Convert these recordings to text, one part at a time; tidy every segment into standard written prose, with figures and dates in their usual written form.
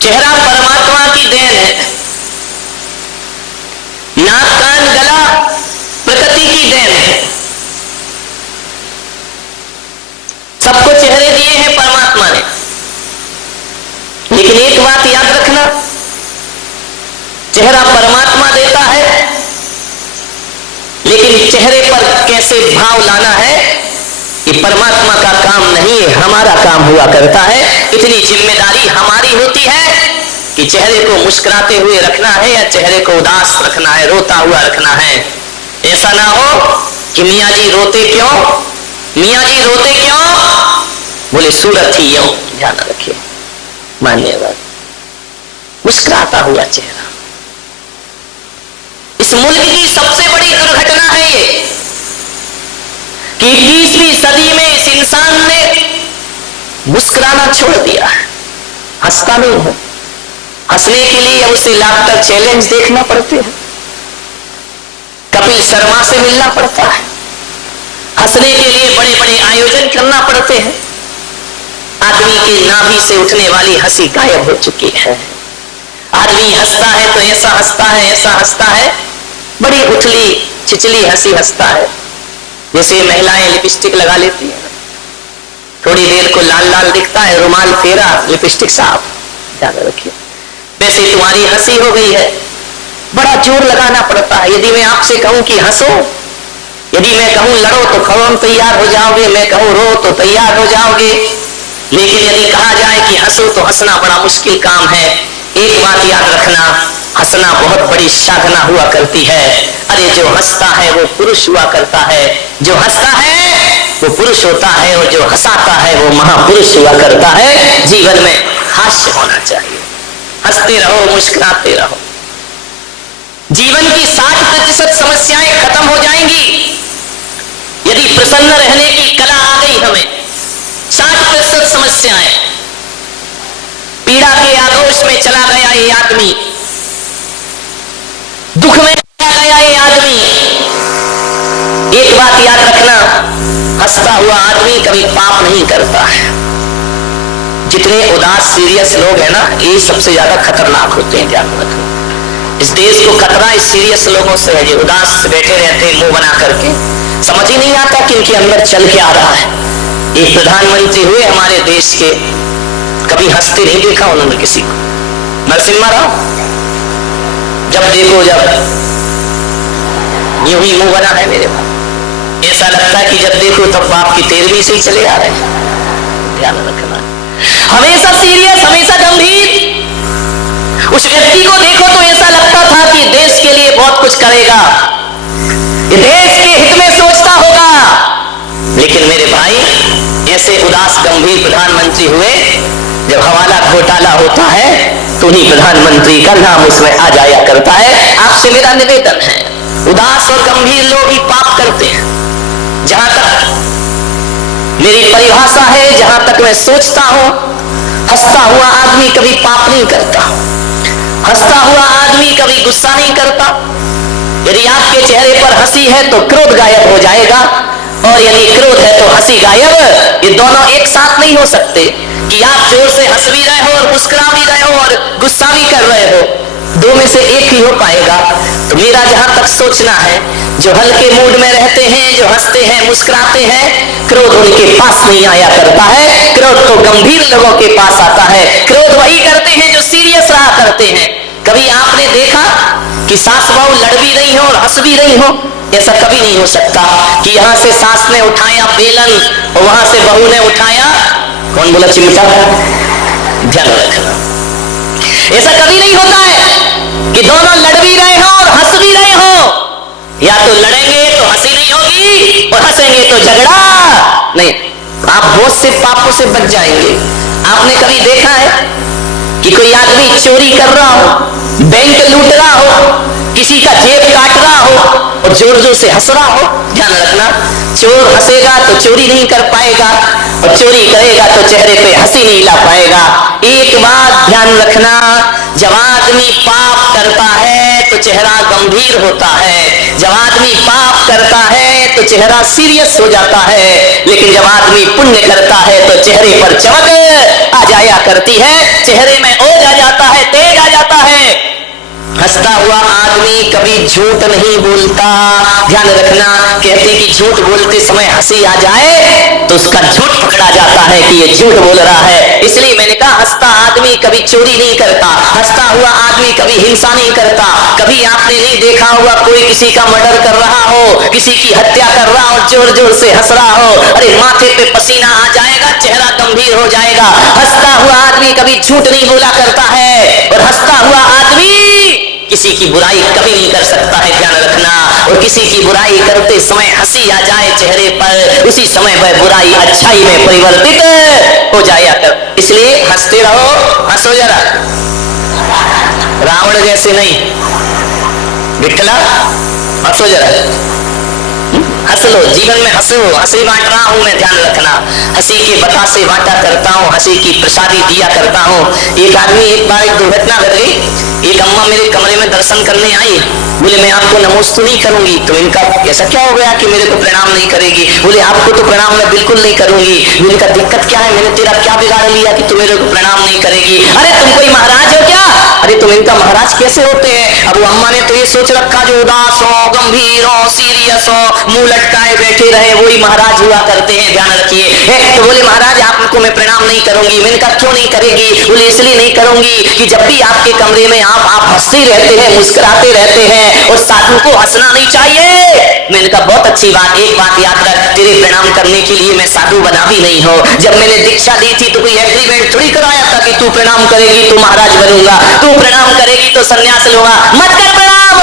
चेहरा परमात्मा की देन है, नाक कान गला प्रकृति की देन है। सबको चेहरे दिए हैं परमात्मा ने, लेकिन एक बात याद रखना, चेहरा परमात्मा देता है, लेकिन चेहरे पर कैसे भाव लाना है ये परमात्मा का काम नहीं है, हमारा काम हुआ करता है। इतनी जिम्मेदारी हमारी होती है कि चेहरे को मुस्कुराते हुए रखना है या चेहरे को उदास रखना है, रोता हुआ रखना है। ऐसा ना हो कि मियाँ जी रोते क्यों, मियाँ जी रोते क्यों, बोले सूरत ही यूं। ध्यान रखिए, मान्यवाद, मुस्कुराता हुआ चेहरा। इस मुल्क की सबसे बड़ी दुर्घटना है ये कि 21वीं सदी में इस इंसान ने मुस्कुराना छोड़ दिया है, हंसता नहीं है। हंसने के लिए उसे लाफ्टर चैलेंज देखना पड़ते हैं, कपिल शर्मा से मिलना पड़ता है, हंसने के लिए बड़े बड़े आयोजन करना पड़ते हैं। आदमी की नाभि से उठने वाली हंसी गायब हो चुकी है। आदमी हंसता है तो ऐसा हंसता है, ऐसा हंसता है, बड़ी उछली छिचली हंसी हंसता है, जैसे महिलाएं लिपस्टिक लगा लेती हैं, थोड़ी देर को लाल लाल दिखता है, रुमाल फेरा, लिपस्टिक साफ। ध्यान रखिए, वैसे तुम्हारी हंसी हो गई है, बड़ा जोर लगाना पड़ता है। यदि मैं आपसे कहूं कि हंसो, यदि मैं कहूं लड़ो तो फौरन तैयार हो जाओगे, मैं कहूं रो तो तैयार हो जाओगे, लेकिन यदि कहा जाए कि हंसो तो हंसना बड़ा मुश्किल काम है। एक बात याद रखना, हंसना बहुत बड़ी साधना हुआ करती है। अरे जो हंसता है वो पुरुष हुआ करता है, जो हंसता है वो पुरुष होता है, और जो हंसाता है वो महापुरुष हुआ करता है। जीवन में हास्य होना चाहिए, हंसते रहो, मुस्कुराते रहो। जीवन की 60% समस्याएं खत्म हो जाएंगी यदि प्रसन्न रहने की कला आ गई हमें। 60% समस्याएं, पीड़ा के आदोश में चला गया ये आदमी, दुख में चला गया ये आदमी। एक बात याद रखना, हंसता हुआ आदमी कभी पाप नहीं करता है। जितने उदास सीरियस लोग हैं ना, ये सबसे ज्यादा खतरनाक होते हैं। ध्यान रखना, इस देश को खतरा इस सीरियस लोगों से है, जो उदास बैठे रहते हैं मुंह बना करके, समझ ही नहीं आता कि इनके अंदर चल के आ रहा है। एक प्रधानमंत्री हुए हमारे देश के, कभी हंसते नहीं देखा उन्होंने किसी को। नरसिम्हा राव, जब देखो जब यूं ही मुंह बना है मेरे पास, ऐसा लगता है कि जब देखो तब बाप की 13वीं से ही चले आ रहे हैं। ध्यान रखना, हमेशा सीरियस, हमेशा गंभीर। उस व्यक्ति को देखो तो ऐसा लगता था कि देश के लिए बहुत कुछ करेगा, ये देश के हित में सोचता होगा। लेकिन मेरे भाई, ऐसे उदास गंभीर प्रधानमंत्री हुए, जब हवाला घोटाला होता है तो ही प्रधानमंत्री का नाम उसमें आ जाया करता है। आपसे मेरा निवेदन है, उदास और गंभीर लोग ही पाप करते हैं। जहां तक मेरी परिभाषा है, जहां तक मैं सोचता हूं, हंसता हुआ आदमी कभी पाप नहीं करता, हंसता हुआ आदमी कभी गुस्सा नहीं करता। यदि आपके चेहरे पर हंसी है तो क्रोध गायब हो जाएगा, और यदि क्रोध है तो हंसी गायब। ये दोनों एक साथ नहीं हो सकते कि आप जोर से हंस भी रहे हो और मुस्कुरा भी रहे हो और गुस्सा भी कर रहे हो, दो में से एक ही हो पाएगा। तो मेरा जहां तक सोचना है, जो हल्के मूड में रहते हैं, जो हंसते हैं, मुस्कुराते हैं, क्रोध उनके पास नहीं आया करता है। क्रोध तो गंभीर लोगों के पास आता है। क्रोध वही करते हैं जो सीरियस रहा करते हैं। कभी आपने देखा कि सास बहू लड़ भी रही हो और हंस भी रही हो? ऐसा कभी नहीं हो सकता कि यहां से सास ने उठाया बेलन और वहां से बहू ने उठाया, कौन बोला, चिमटा। ध्यान रखना, ऐसा कभी नहीं होता है कि दोनों लड़ भी रहे हो और हंस भी रहे हो। या तो लड़ेंगे तो हंसी नहीं होगी, और हंसेंगे तो झगड़ा नहीं। आप बहुत से पापों से बच जाएंगे। आपने कभी देखा है कि कोई आदमी चोरी कर रहा हो, बैंक लूट रहा हो, किसी का जेब काट रहा हो और जोर जोर से हंस रहा हो? ध्यान रखना, चोर हंसेगा तो चोरी नहीं कर पाएगा, और चोरी करेगा तो चेहरे पे हंसी नहीं ला पाएगा। एक बात ध्यान रखना, जब आदमी पाप करता है तो चेहरा गंभीर होता है, जब आदमी पाप करता है तो चेहरा सीरियस हो जाता है, लेकिन जब आदमी पुण्य करता है तो चेहरे पर चमक आ जाया करती है, चेहरे में ओज आ जाता हंसता हुआ आदमी कभी झूठ नहीं बोलता। ध्यान रखना, कहते कि झूठ बोलते समय हंसी आ जाए तो उसका झूठ पकड़ा जाता है कि ये झूठ बोल रहा है। इसलिए मैंने कहा हंसता आदमी कभी चोरी नहीं करता, हंसता हुआ आदमी कभी हिंसा नहीं करता। कभी आपने नहीं देखा होगा कोई किसी का मर्डर कर रहा हो, किसी की हत्या कर रहा हो, जोर जोर से हंस रहा हो, अरे माथे पे पसीना आ जाएगा, चेहरा गंभीर हो जाएगा। हंसता हुआ आदमी कभी झूठ नहीं बोला करता है, और हंसता हुआ आदमी किसी की बुराई कभी नहीं कर सकता है। ध्यान रखना, और किसी की बुराई करते समय हंसी आ जाए चेहरे पर, उसी समय वह बुराई अच्छाई में परिवर्तित हो जाया कर। इसलिए हंसते रहो, हंसो जरा, रावण जैसे नहीं। विठला हंसो जरा, हंस लो, जीवन में हंसो। हंसी बांट रहा हूं मैं, ध्यान रखना, हंसी के बतासे बांटा करता हूं, हंसी की प्रसादी दिया करता हूं। एक आदमी, एक बार एक दुर्घटना घट गई। एक अम्मा मेरे कमरे में दर्शन करने आई, बोले मैं आपको नमोस्तु नहीं करूंगी। तो इनका ऐसा क्या हो गया कि मेरे को प्रणाम नहीं करेगी? बोले आपको तो प्रणाम मैं बिल्कुल नहीं करूंगी। इनका दिक्कत क्या है? मैंने तेरा क्या बिगाड़ लिया कि तू मेरे को प्रणाम नहीं करेगी? अरे तुम कोई महाराज हो क्या? अरे तुम इनका महाराज कैसे होते हैं? अब वो अम्मा ने तो ये सोच रखा जो उदास हो, गंभीर हो, सीरियस हो, मुंह लटकाए बैठे रहे, वही महाराज हुआ करते हैं। ध्यान रखिए। तो बोले महाराज आपको मैं प्रणाम नहीं करूंगी। मैंने कहा क्यों नहीं करेगी? बोले इसलिए नहीं करूंगी कि जब भी आपके कमरे में आप हंसते रहते हैं, मुस्कुराते रहते हैं, और साधु को हंसना नहीं चाहिए। मैंने कहा बहुत अच्छी बात, एक बात याद रख, तेरे प्रणाम करने के लिए मैं साधु बना भी नहीं हो। जब मैंने दीक्षा दी थी तो कोई एग्रीमेंट थोड़ी कराया था कि तू प्रणाम करेगी तो महाराज बनूंगा, तू प्रणाम करेगी तो सन्यास लूंगा, मत कर प्रणाम।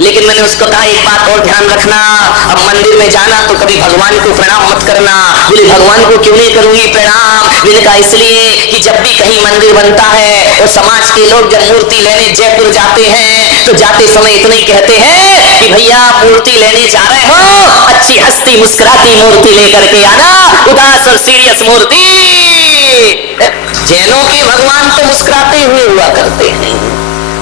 लेकिन मैंने उसको कहा एक बात और ध्यान रखना, अब मंदिर में जाना तो कभी भगवान को प्रणाम मत करना। बोले भगवान को क्यों नहीं करूंगी प्रणाम? मैंने कहा इसलिए कि जब भी कहीं मंदिर बनता है और समाज के लोग जब मूर्ति लेने जयपुर जाते हैं तो जाते समय इतने ही कहते हैं कि भैया मूर्ति लेने जा रहे हो, अच्छी हंसती मुस्कुराती मूर्ति लेकर के आना, उदास और सीरियस मूर्ति। जैनों के भगवान तो मुस्कुराते हुए हुआ करते हैं,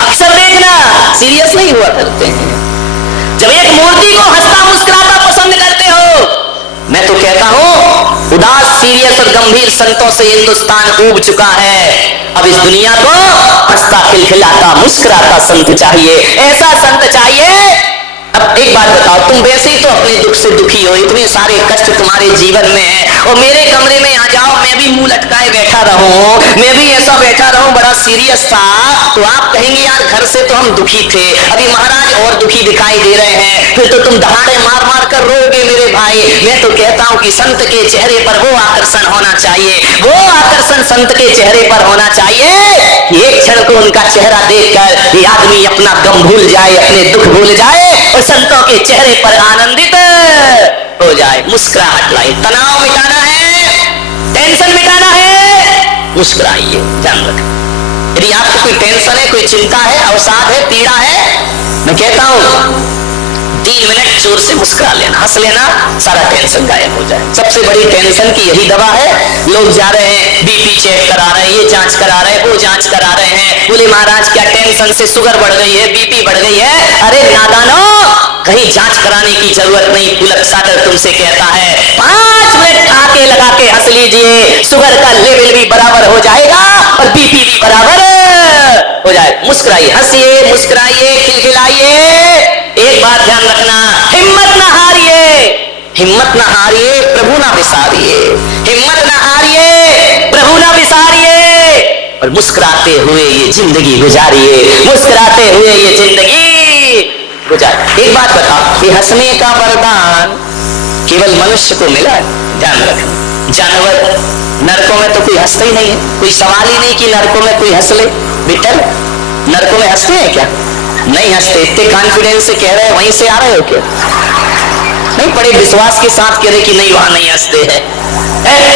अक्सर देखना सीरियस नहीं हुआ करते हैं। जब एक मूर्ति को हंसता मुस्कुराता पसंद करते हो, मैं तो कहता हूं उदास सीरियस और गंभीर संतों से हिंदुस्तान ऊब चुका है। अब इस दुनिया को हंसता खिलखिलाता मुस्कुराता संत चाहिए, ऐसा संत चाहिए। अब एक बात बताओ, तुम वैसे ही तो अपने दुख से दुखी हो, इतने सारे कष्ट तुम्हारे जीवन में है, और मेरे कमरे में आ जाओ, मैं भी मुंह लटकाए बैठा रहूं, मैं भी ऐसा बैठा रहूं बड़ा सीरियस था, तो आप कहेंगे यार घर से तो हम दुखी थे, अभी महाराज और दुखी दिखाई दे रहे हैं, फिर तो तुम दहाड़े मार मार कर रोगे मेरे भाई। मैं तो कहता हूं कि संत के चेहरे पर वो आकर्षण होना चाहिए, वो आकर्षण संत के चेहरे पर होना चाहिए कि एक क्षण को उनका चेहरा देखकर ये आदमी अपना गम भूल जाए, अपने दुख भूल जाए, और संतों के चेहरे पर आनंदित हो जाए, मुस्कुराहट लाए। तनाव मिटाना है, टेंशन मिटाना है, मुस्कुराइए। ध्यान रखें, यदि आपको कोई टेंशन है, कोई चिंता है, अवसाद है, पीड़ा है, मैं कहता हूं 3 मिनट जोर से मुस्कुरा लेना, हंस लेना, सारा टेंशन गायब हो जाए। सबसे बड़ी टेंशन की यही दवा है। लोग जा रहे हैं बीपी चेक करा रहे हैं, ये जांच करा रहे हैं, वो जांच करा रहे हैं, बोले महाराज क्या टेंशन से शुगर बढ़ गई है, बीपी बढ़ गई है। अरे नादानो, कहीं जांच कराने की जरूरत नहीं। पुलक सागर तुमसे कहता है 5 मिनट ठाके लगा के हंस लीजिए, शुगर का लेवल भी बराबर हो जाएगा और बीपी भी बराबर हो जाए। मुस्कुराइए, हंसिए, मुस्कुराइए, खिलखिलाइए। एक बात ध्यान रखना, हिम्मत ना हारिए, हिम्मत ना हारिए, प्रभु ना विसारिए, हिम्मत ना हारिए, प्रभु ना विसारिए, और मुस्कुराते हुए ये जिंदगी गुजारिए, मुस्कुराते हुए ये जिंदगी गुजारिए। एक बात बताओ, ये हंसने का वरदान केवल मनुष्य को मिला है? ध्यान रखना, जानवर नरकों में तो कोई हंसता ही नहीं है, कोई सवाल ही नहीं कि नरकों में कोई हंस ले। बिट्टल, नरकों में हंसते हैं क्या? नहीं हंसते। इतने कॉन्फिडेंस से कह रहे हैं, वहीं से आ रहे हो क्या? नहीं, बड़े विश्वास के साथ कह रहे कि नहीं वहां नहीं हंसते हैं।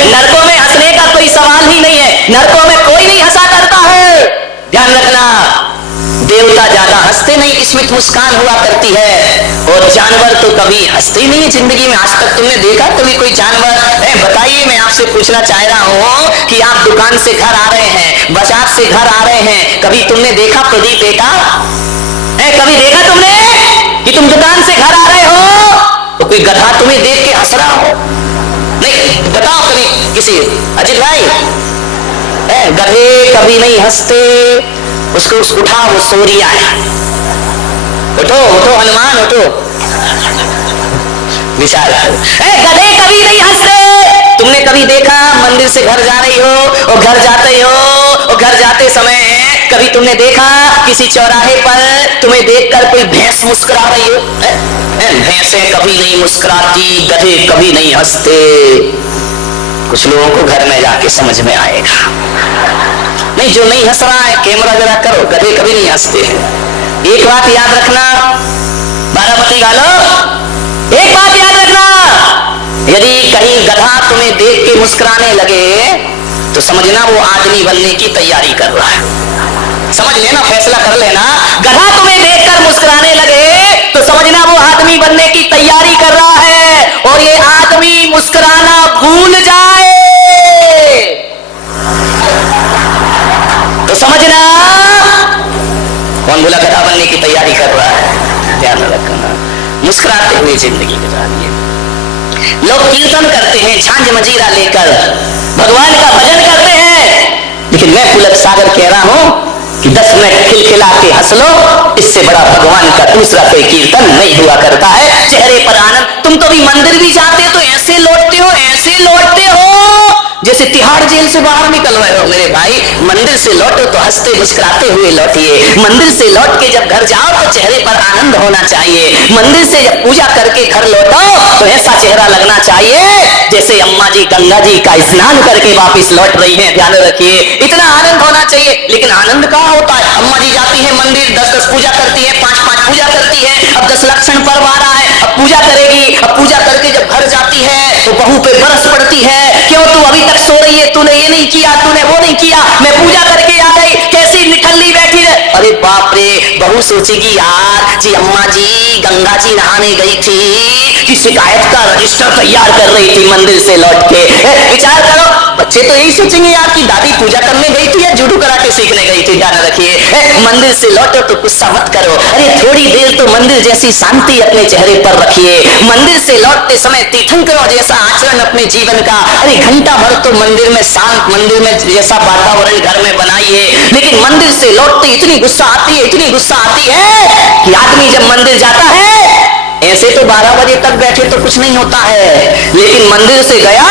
नरकों में हंसने का कोई सवाल ही नहीं है, नरकों में कोई नहीं हंसा करता है। ध्यान रखना, देवता ज्यादा हंसते नहीं, स्मित मुस्कान हुआ करती है, और जानवर तो कभी हंसते ही नहीं है जिंदगी में। आज तक तुमने देखा कभी कोई जानवर? बताइए, मैं आपसे पूछना चाह रहा हूं कि आप दुकान से घर आ रहे हैं, बाजार से घर आ रहे हैं, कभी तुमने देखा प्रदीप बेटा? कभी देखा तुमने कि तुम दुकान से घर आ रहे हो तो कोई गधा तुम्हें देख के हंस रहा हो? नहीं, बताओ कभी किसी। अजित भाई, गधे कभी नहीं हंसते, उसको उठा, वो सो रिया है। उठो उठो हनुमान उठो। विशाल गधे कभी नहीं हंसते। तुमने कभी देखा मंदिर से घर जा रही हो और घर जाते हो और घर जाते समय कभी तुमने देखा किसी चौराहे पर तुम्हें देखकर कोई भैंस मुस्कुरा रही हो? भैंसें कभी नहीं मुस्कुराती, गधे कभी नहीं हंसते। कुछ लोगों को घर में जाके समझ में आएगा। नहीं, जो नहीं हंस रहा है कैमरा जरा करो, गधे कभी नहीं हंसते हैं। एक बात याद रखना बाराबती वालों, एक बात याद रखना, यदि कहीं गधा तुम्हें देख के मुस्कुराने लगे तो समझना वो आदमी बनने की तैयारी कर रहा है। समझ लेना, फैसला कर लेना। गधा तुम्हें देखकर मुस्कुराने लगे तो समझना वो आदमी बनने की तैयारी कर रहा है, और ये आदमी मुस्कुराना भूल जाए तो समझना कौन बोला गधा बनने की तैयारी कर रहा है। ध्यान रखना, मुस्कुराते हुए जिंदगी गुजारिए। लोग कीर्तन करते हैं झांझ मजीरा लेकर, भगवान का भजन करते हैं, लेकिन मैं पुलक सागर कह रहा हूं कि 10 मिनट खिलखिला के हंस लो, इससे बड़ा भगवान का दूसरा कोई कीर्तन नहीं हुआ करता है। चेहरे पर आनंद। तुम कभी मंदिर भी जाते तो ऐसे लौटते हो, ऐसे लौटते हो जैसे तिहाड़ जेल से बाहर निकल रहे हो। मेरे भाई, मंदिर से लौटो तो हंसते मुस्कुराते हुए लौटिए। मंदिर से लौट के जब घर जाओ तो चेहरे पर आनंद होना चाहिए। मंदिर से जब पूजा करके घर लौटो तो ऐसा चेहरा लगना चाहिए जैसे अम्मा जी गंगा जी का स्नान करके वापस लौट रही हैं। ध्यान रखिए, इतना आनंद होना चाहिए। लेकिन आनंद कहाँ होता है? अम्मा जी जाती है मंदिर, 10-10 पूजा करती है, 5-5 पूजा करती है। अब 10 लक्षण पर्व आ रहा है, अब पूजा करेगी। अब पूजा करके जब घर जाती है तो बहू पे बरस पड़ती है, क्यों तू अभी तक सो रही है, तूने ये नहीं किया, तूने वो नहीं किया, मैं पूजा करके आ गई, कैसी निठल्ली बैठी है। अरे बाप रे, बहू सोचेगी यार जी अम्मा जी गंगा जी नहाने गई थी कि शिकायत का रजिस्टर तैयार कर रही थी मंदिर से लौट के। विचार करो, बच्चे तो यही सोचेंगे यार कि दादी पूजा करने गई थी या जूडू कराटे सीखने गई थी। ध्यान रखिए, मंदिर से लौटो तो गुस्सा मत करो। अरे थोड़ी देर तो मंदिर जैसी शांति अपने चेहरे पर रखिए। मंदिर से लौटते समय तीर्थंकरों जैसा आचरण अपने जीवन का, अरे घंटा भर तो मंदिर में शांत, मंदिर में जैसा वातावरण घर में बनाइए। लेकिन मंदिर से लौटते इतनी गुस्सा आती है, इतनी गुस्सा आती है कि आदमी जब मंदिर जाता है, ऐसे तो 12 बजे तक बैठे तो कुछ नहीं होता है, लेकिन मंदिर से गया,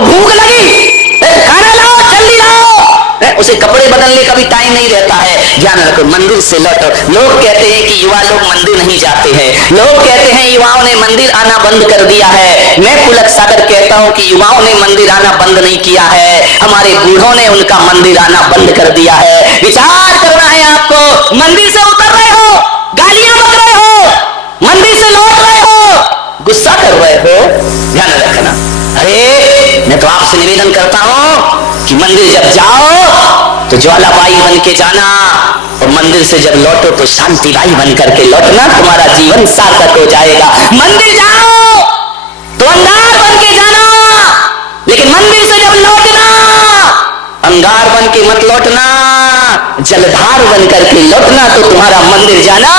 भूख लगी, खाना लाओ, जल्दी लाओ, उसे कपड़े बदलने का भी टाइम नहीं रहता है। ध्यान रखो, मंदिर से लौटो। लोग कहते हैं कि युवा लोग मंदिर नहीं जाते हैं, लोग कहते हैं युवाओं ने मंदिर आना बंद कर दिया है। मैं पुलक सागर कहता हूं कि युवाओं ने मंदिर आना बंद नहीं किया है, हमारे बूढ़ों ने उनका मंदिर आना बंद कर दिया है। विचार करना है आपको। मंदिर से उतर रहे हो, गालियां बक रहे हो, मंदिर से लौट रहे हो, गुस्सा कर रहे हो, ध्यान रखना। अरे मैं तो आपसे निवेदन करता हूं कि मंदिर जब जाओ तो ज्वालाबाई बन के जाना, और मंदिर से जब लौटो तो शांतिबाई बन करके लौटना, तुम्हारा जीवन सार्थक हो जाएगा। मंदिर जाओ तो अंगार बन के जाना, लेकिन मंदिर से जब लौटना, अंगार बन के मत लौटना, जलधार बन करके लौटना, तो तुम्हारा मंदिर जाना।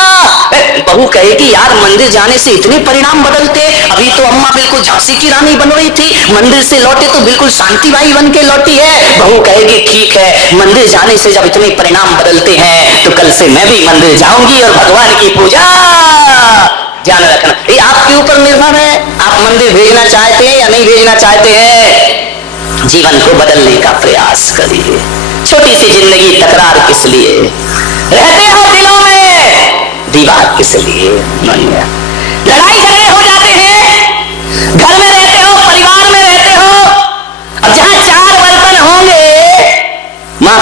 बहू कहेगी यार मंदिर जाने से इतने परिणाम बदलते, अभी तो अम्मा बिल्कुल झांसी की रानी बन रही थी, मंदिर से लौटे तो बिल्कुल शांतिबाई बन के लौटी है। बहू कहेगी ठीक है, मंदिर जाने से जब इतने परिणाम बदलते हैं तो कल से मैं भी मंदिर जाऊंगी और भगवान की पूजा। ध्यान रखना, ये आपके ऊपर निर्भर है, आप मंदिर भेजना चाहते हैं या नहीं भेजना चाहते हैं। जीवन को बदलने का प्रयास करिए। छोटी सी जिंदगी, तकरार किस लिए? रहते हो दिलों में, दीवार किस लिए? लड़ाई झगड़े हो जाते हैं, घर में रहते हो, परिवार में रहते हो, अब जहां 4 बर्तन होंगे वहां